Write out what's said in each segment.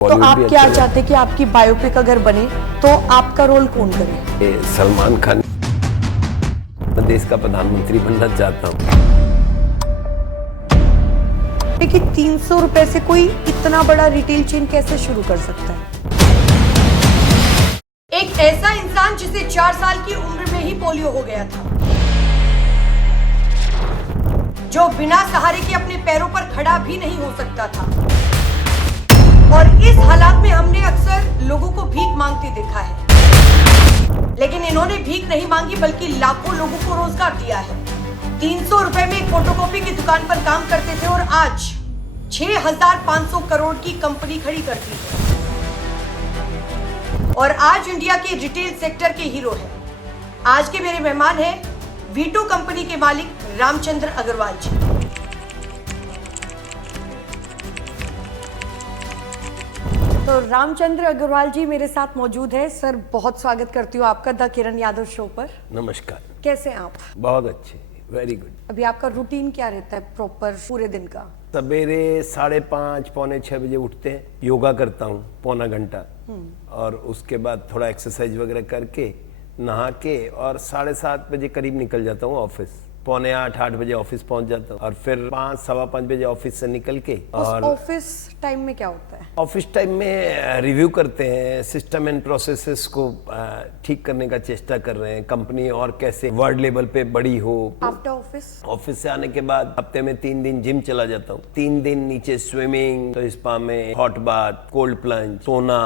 तो आप क्या चाहते कि आपकी बायोपिक अगर बने तो आपका रोल कौन करे? सलमान खान। मैं देश का प्रधानमंत्री बनना चाहता हूँ। देखिए 300 रुपए से कोई इतना बड़ा रिटेल चेन कैसे शुरू कर सकता है? एक ऐसा इंसान जिसे 4 साल की उम्र में ही पोलियो हो गया था, जो बिना सहारे के अपने पैरों पर खड़ा भी नहीं हो सकता था, और इस हालात में हमने अक्सर लोगों को भीख मांगते देखा है, लेकिन इन्होंने भीख नहीं मांगी बल्कि लाखों लोगों को रोजगार दिया है। 300 रुपए में एक फोटोकॉपी की दुकान पर काम करते थे और आज 6,500 करोड़ की कंपनी खड़ी करती है और आज इंडिया के रिटेल सेक्टर के हीरो है। आज के मेरे मेहमान हैं V2 कंपनी के मालिक रामचंद्र अग्रवाल जी। तो रामचंद्र अग्रवाल जी मेरे साथ मौजूद है। सर बहुत स्वागत करती हूँ आपका द किरण यादव शो पर। नमस्कार। कैसे हैं आप? बहुत अच्छे, वेरी गुड। अभी आपका रूटीन क्या रहता है प्रॉपर पूरे दिन का? सवेरे 5:30 पौने 6 बजे उठते हैं, योगा करता हूँ पौना घंटा, और उसके बाद थोड़ा एक्सरसाइज वगैरह करके नहा के और 7:30 बजे करीब निकल जाता हूँ ऑफिस। पौने 8 बजे ऑफिस पहुंच जाता हूँ और फिर 5 सवा 5 बजे ऑफिस से निकल के। और ऑफिस टाइम में क्या होता है? ऑफिस टाइम में रिव्यू करते हैं, सिस्टम एंड प्रोसेसेस को ठीक करने का चेष्टा कर रहे हैं, कंपनी और कैसे वर्ल्ड लेवल पे बड़ी हो। आफ्टर ऑफिस से आने के बाद हफ्ते में 3 दिन जिम चला जाता हूँ, 3 दिन नीचे स्विमिंग, तो स्पा में हॉट बाथ, कोल्ड प्लंज, सोना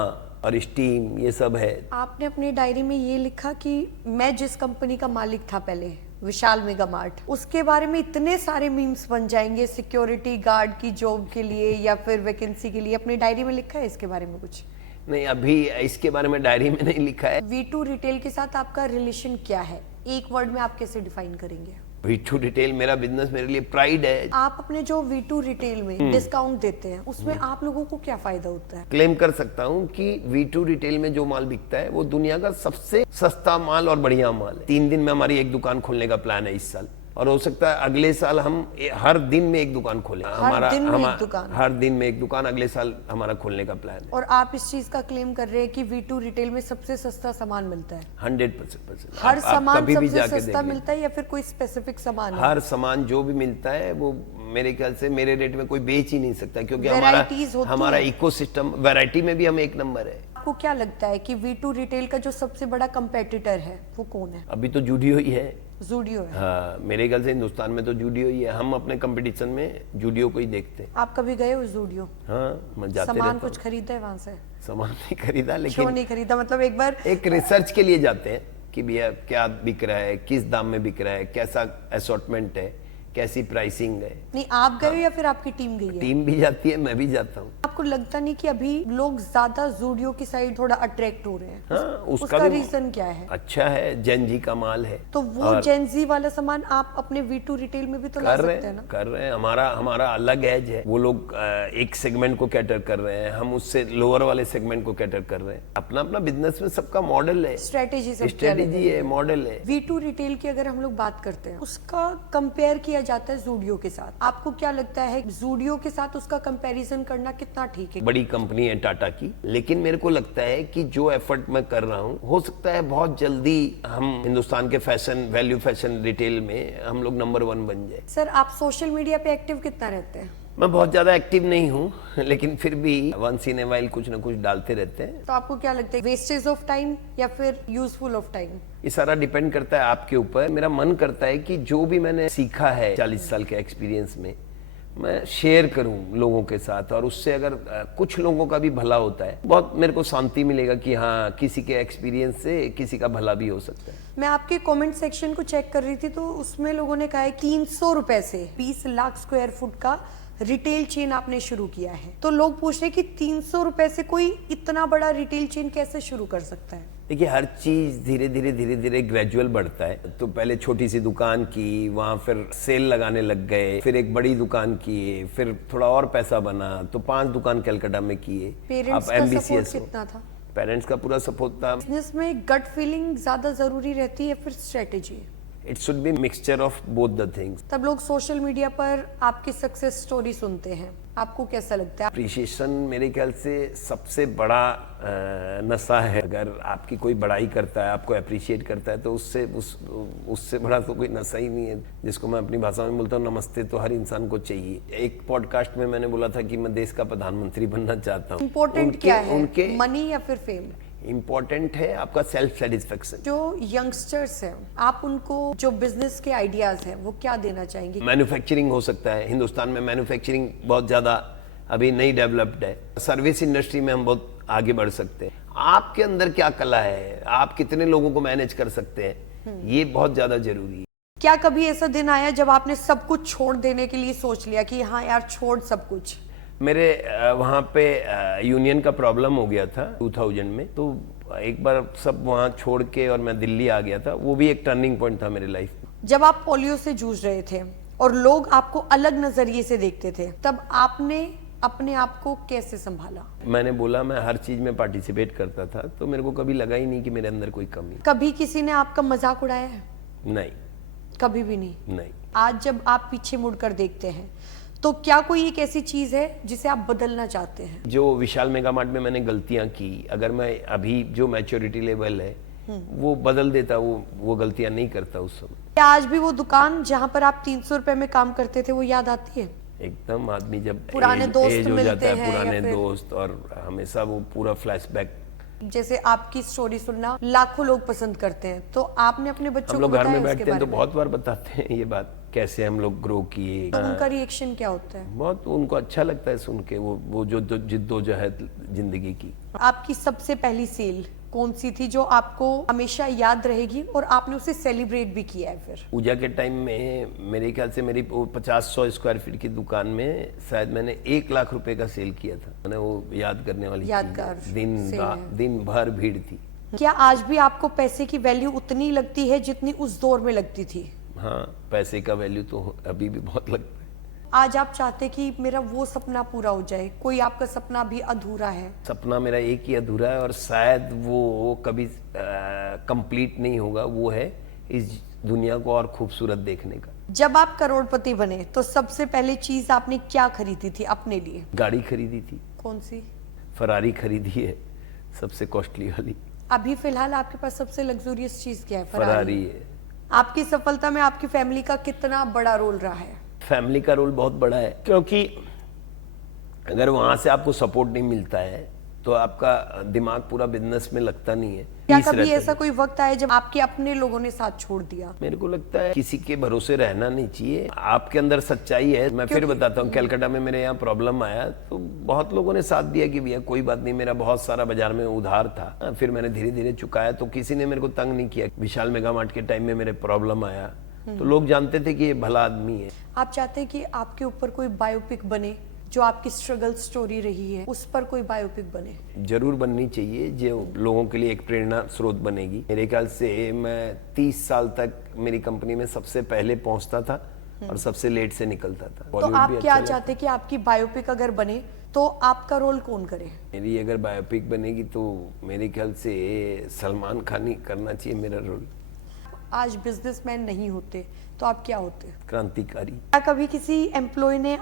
और स्टीम, ये सब है। आपने अपनी डायरी में ये लिखा कि मैं जिस कंपनी का मालिक था पहले, विशाल मेगा मार्ट, उसके बारे में इतने सारे मीम्स बन जाएंगे सिक्योरिटी गार्ड की जॉब के लिए या फिर वैकेंसी के लिए। अपनी डायरी में लिखा है इसके बारे में कुछ? नहीं, अभी इसके बारे में डायरी में नहीं लिखा है। V2 रिटेल के साथ आपका रिलेशन क्या है? एक वर्ड में आप कैसे डिफाइन करेंगे? V2 रिटेल मेरा बिजनेस, मेरे लिए प्राइड है। आप अपने जो V2 रिटेल में डिस्काउंट देते हैं उसमें आप लोगों को क्या फायदा होता है? क्लेम कर सकता हूँ कि V2 रिटेल में जो माल बिकता है वो दुनिया का सबसे सस्ता माल और बढ़िया माल है। 3 दिन में हमारी एक दुकान खोलने का प्लान है इस साल, और हो सकता है अगले साल हम हर दिन में एक दुकान खोलें। हर दिन में एक दुकान अगले साल हमारा खोलने का प्लान है। और आप इस चीज का क्लेम कर रहे हैं कि V2 रिटेल में सबसे सस्ता सामान मिलता है? 100%। हर सामान सबसे सस्ता मिलता है या फिर कोई स्पेसिफिक सामान है? हर सामान जो भी मिलता है वो मेरे ख्याल से मेरे रेट में कोई बेच ही नहीं सकता, क्योंकि हमारा इकोसिस्टम, वैरायटी में भी हम एक नंबर है। आपको क्या लगता है कि V2 रिटेल का जो सबसे बड़ा कंपेटिटर है वो कौन है? अभी तो जूडियो ही है। जूडियो है? हाँ, मेरे ख्याल से हिंदुस्तान में तो जूडियो ही है। हम अपने कंपटीशन में जूडियो को ही देखते हैं। आप कभी गए हो जूडियो? हाँ, मैं जाते सामान कुछ खरीदा है वहां से? सामान नहीं खरीदा, लेकिन क्यों नहीं खरीदा? मतलब एक बार एक रिसर्च के लिए जाते हैं कि भैया क्या बिक रहा है, किस दाम में बिक रहा है, कैसा असॉर्टमेंट है, कैसी प्राइसिंग है। नहीं, आप गए हो या फिर आपकी टीम गई है? टीम भी जाती है, मैं भी जाता हूँ। आपको लगता नहीं कि अभी लोग ज्यादा जूडियो की साइड थोड़ा अट्रैक्ट हो रहे हैं? हाँ, उसका रीजन क्या है? अच्छा है, जेनजी का माल है। तो वो जेनजी वाला सामान आप अपने V2 रिटेल में भी तो ला सकते हैं ना? कर रहे हैं। हमारा अलग एज है। वो लोग एक सेगमेंट को कैटर कर रहे हैं, हम उससे लोअर वाले सेगमेंट को कैटर कर रहे हैं। अपना अपना बिजनेस में सबका मॉडल है, स्ट्रेटेजी है, मॉडल है। V2 रिटेल की अगर हम लोग बात करते हैं, उसका कंपेयर किया जाता है जूडियो के साथ। आपको क्या लगता है जूडियो के साथ उसका कंपैरिजन करना कितना ठीक है? बड़ी कंपनी है टाटा की, लेकिन मेरे को लगता है कि जो एफर्ट मैं कर रहा हूँ, हो सकता है बहुत जल्दी हम हिंदुस्तान के फैशन, वैल्यू फैशन रिटेल में हम लोग नंबर 1 बन जाए। सर आप सोशल मीडिया पे एक्टिव कितना रहते हैं? मैं बहुत ज्यादा एक्टिव नहीं हूँ, लेकिन फिर भी वंस इन ए व्हाइल कुछ ना कुछ डालते रहते हैं। तो आपको क्या लगता है, वेस्टेज ऑफ टाइम या फिर यूजफुल ऑफ टाइम? ये सारा डिपेंड करता है आपके ऊपर। मेरा मन करता है कि जो भी मैंने सीखा है 40 साल के एक्सपीरियंस में, मैं शेयर करूं लोगों के साथ, और उससे अगर कुछ लोगों का भी भला होता है, बहुत मेरे को शांति मिलेगा कि हाँ, किसी के एक्सपीरियंस से किसी का भला भी हो सकता है। मैं आपके कमेंट सेक्शन को चेक कर रही थी तो उसमें लोगों ने कहा है 300 रुपए से 20 लाख स्क्वायर फुट का रिटेल चेन आपने शुरू किया है। तो लोग पूछ रहे हैं कि 300 रुपए से कोई इतना बड़ा रिटेल चेन कैसे शुरू कर सकता है? देखिए, हर चीज धीरे धीरे ग्रेजुअल बढ़ता है। तो पहले छोटी सी दुकान की, वहां फिर सेल लगाने लग गए, फिर एक बड़ी दुकान किए, फिर थोड़ा और पैसा बना तो 5 दुकान कलकत्ता में किए। पेरेंट्स का सपोर्ट कितना था? पेरेंट्स का पूरा सपोर्ट था। बिजनेस में गट फीलिंग ज्यादा जरूरी रहती है फिर strategy? It should be mixture of both the things. तब लोग सोशल मीडिया पर आपकी सक्सेस स्टोरी सुनते हैं, आपको कैसा लगता है? अप्रिशिएशन मेरे ख्याल से सबसे बड़ा नशा है। अगर आपकी कोई बड़ाई करता है, आपको अप्रिशिएट करता है, तो उससे बड़ा तो कोई नशा ही नहीं है। जिसको मैं अपनी भाषा में बोलता हूँ, नमस्ते तो हर इंसान को चाहिए। एक पॉडकास्ट में मैंने बोला था कि मैं देश का प्रधानमंत्री बनना चाहता हूँ। इम्पोर्टेंट क्या है, उनके मनी या फिर फेम? इम्पोर्टेंट है आपका सेल्फ सेटिस्फेक्शन। जो यंगस्टर्स हैं, आप उनको जो बिजनेस के आइडियाज हैं वो क्या देना चाहेंगे? मैन्युफैक्चरिंग हो सकता है। हिंदुस्तान में मैन्युफैक्चरिंग बहुत ज़्यादा अभी नहीं डेवलप्ड है। सर्विस इंडस्ट्री में हम बहुत आगे बढ़ सकते हैं। आपके अंदर क्या कला है, आप कितने लोगों को मैनेज कर सकते हैं, ये बहुत ज़्यादा जरूरी है। क्या कभी ऐसा दिन आया जब आपने सब कुछ छोड़ देने के लिए सोच लिया कि हाँ यार छोड़ सब कुछ? मेरे वहाँ पे यूनियन का प्रॉब्लम हो गया था 2000 में, तो एक बार सब वहाँ छोड़ के और मैं दिल्ली आ गया था। वो भी एक टर्निंग पॉइंट था मेरे लाइफ में। जब आप पोलियो से जूझ रहे थे और लोग आपको अलग नजरिए से देखते थे, तब आपने अपने आप को कैसे संभाला? मैंने बोला मैं हर चीज में पार्टिसिपेट करता था, तो मेरे को कभी लगा ही नहीं कि मेरे अंदर कोई कमी। कभी किसी ने आपका मजाक उड़ाया है? नहीं, कभी भी नहीं। नहीं। आज जब आप पीछे मुड़कर देखते हैं तो क्या कोई एक ऐसी चीज है जिसे आप बदलना चाहते हैं? जो विशाल मेगा मार्ट में मैंने गलतियां की, अगर मैं अभी जो मैच्योरिटी लेवल है वो बदल देता, वो गलतियां नहीं करता उस समय। क्या आज भी वो दुकान जहां पर आप 300 रुपए में काम करते थे वो याद आती है? एकदम। आदमी जब पुराने दोस्त एज हो मिलते जाता है, हैं या पुराने फिर- दोस्त, और हमेशा वो पूरा फ्लैशबैक। जैसे आपकी स्टोरी सुनना लाखों लोग पसंद करते हैं, तो आपने अपने बच्चों हम को लोग घर बताया में उसके बैठते हैं तो बारे में? बहुत बार बताते हैं ये बात, कैसे हम लोग ग्रो किए। तो उनका रिएक्शन क्या होता है? बहुत उनको अच्छा लगता है सुन के, वो जो जिद्दोजहद जिंदगी की। आपकी सबसे पहली सेल कौन सी थी जो आपको हमेशा याद रहेगी और आपने उसे सेलिब्रेट भी किया है? फिर पूजा के टाइम में मेरे ख्याल से मेरी 50-100 स्क्वायर फीट की दुकान में शायद मैंने 1 लाख रुपए का सेल किया था। मैंने वो याद करने वाली यादगार चीज़ है। सेल है। दिन भर भीड़ थी। क्या आज भी आपको पैसे की वैल्यू उतनी लगती है जितनी उस दौर में लगती थी? हाँ, पैसे का वैल्यू तो अभी भी बहुत लगता है। आज आप चाहते कि मेरा वो सपना पूरा हो जाए, कोई आपका सपना भी अधूरा है? सपना मेरा एक ही अधूरा है और शायद वो कभी कंप्लीट नहीं होगा, वो है इस दुनिया को और खूबसूरत देखने का। जब आप करोड़पति बने तो सबसे पहले चीज आपने क्या खरीदी थी अपने लिए? गाड़ी खरीदी थी, कौन सी? फरारी खरीदी है, सबसे कॉस्टली वाली। अभी फिलहाल आपके पास सबसे लग्जूरियस चीज क्या है? फरारी है। आपकी सफलता में आपकी फैमिली का कितना बड़ा रोल रहा है? फैमिली का रोल बहुत बड़ा है, क्योंकि अगर वहां से आपको सपोर्ट नहीं मिलता है तो आपका दिमाग पूरा बिजनेस में लगता नहीं है। क्या पीस कभी रहता ऐसा है। कोई वक्त आया जब आपके अपने लोगों ने साथ छोड़ दिया? मेरे को लगता है किसी के भरोसे रहना नहीं चाहिए। आपके अंदर सच्चाई है। मैं फिर बताता हूँ, कलकत्ता में मेरे यहाँ प्रॉब्लम आया तो बहुत लोगों ने साथ दिया कि भैया कोई बात नहीं, मेरा बहुत सारा बाजार में उधार था, फिर मैंने धीरे धीरे चुकाया, तो किसी ने मेरे को तंग नहीं किया। विशाल मेगा मार्ट के टाइम में मेरे प्रॉब्लम आया तो लोग जानते थे कि ये भला आदमी है। आप चाहते हैं कि आपके ऊपर कोई बायोपिक बने, जो आपकी स्ट्रगल स्टोरी रही है उस पर कोई बायोपिक बने? जरूर बननी चाहिए, जो लोगों के लिए एक प्रेरणा स्रोत बनेगी। मेरे ख्याल से मैं 30 साल तक मेरी कंपनी में सबसे पहले पहुंचता था और सबसे लेट से निकलता था। तो आप क्या चाहते हैं कि आपकी बायोपिक अगर बने तो आपका रोल कौन करे? मेरी अगर बायोपिक बनेगी तो मेरे ख्याल से सलमान खान ही करना चाहिए मेरा रोल। आज बिजनेसमैन नहीं होते तो आप क्या होते? क्रांतिकारी। क्या कभी किसी एम्प्लॉय ने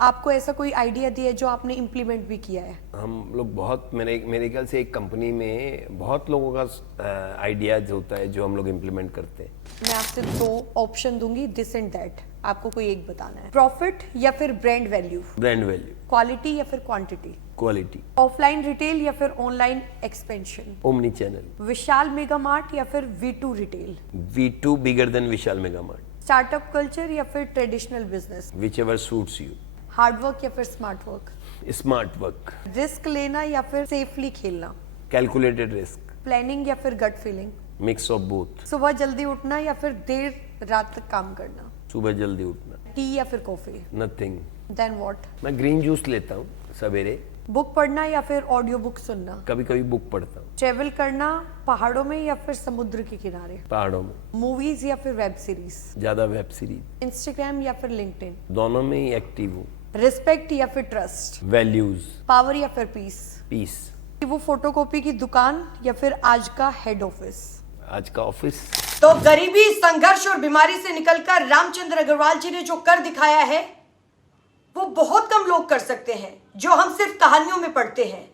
आपको ऐसा कोई आइडिया दिया है जो आपने इम्प्लीमेंट भी किया है? हम लोग बहुत, मेरे ख्याल से एक कंपनी में बहुत लोगों का आइडियाज होता है जो हम लोग इम्प्लीमेंट करते हैं। मैं आपसे 2 ऑप्शन दूंगी, दिस एंड दैट, आपको कोई एक बताना है। प्रॉफिट या फिर brand value? Brand value. Quality या फिर क्वांटिटी? क्वालिटी। ऑफलाइन रिटेल या फिर online expansion? Omni channel. Vishal Mega Mart या फिर V2 retail? V2 bigger than Vishal Mega Mart. Startup culture या फिर traditional business? Whichever suits you. Hard work या फिर smart work? Smart work. Risk लेना या फिर सेफली खेलना? Calculated risk. प्लानिंग या फिर gut feeling? Mix of both. सुबह जल्दी उठना या फिर देर रात तक काम करना? सुबह जल्दी उठना। टी या फिर कॉफी? नथिंग। Then what? मैं ग्रीन जूस लेता हूँ सवेरे। बुक पढ़ना या फिर ऑडियो बुक सुनना? कभी कभी बुक पढ़ता हूँ। ट्रेवल करना पहाड़ों में या फिर समुद्र के किनारे? पहाड़ों में। मूवीज या फिर वेब सीरीज? ज्यादा वेब सीरीज। इंस्टाग्राम या फिर लिंक्डइन? दोनों में ही एक्टिव हूँ। रिस्पेक्ट या फिर ट्रस्ट? वैल्यूज। पावर या फिर पीस? पीस। वो फोटोकॉपी की दुकान या फिर आज का हेड ऑफिस? आज का ऑफिस। तो गरीबी, संघर्ष और बीमारी से निकलकर रामचंद्र अग्रवाल जी ने जो कर दिखाया है वो बहुत कम लोग कर सकते हैं, जो हम सिर्फ कहानियों में पढ़ते हैं।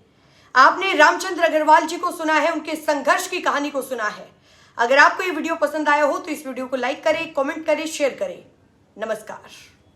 आपने रामचंद्र अग्रवाल जी को सुना है, उनके संघर्ष की कहानी को सुना है। अगर आपको ये वीडियो पसंद आया हो तो इस वीडियो को लाइक करें, कमेंट करें, शेयर करें। नमस्कार।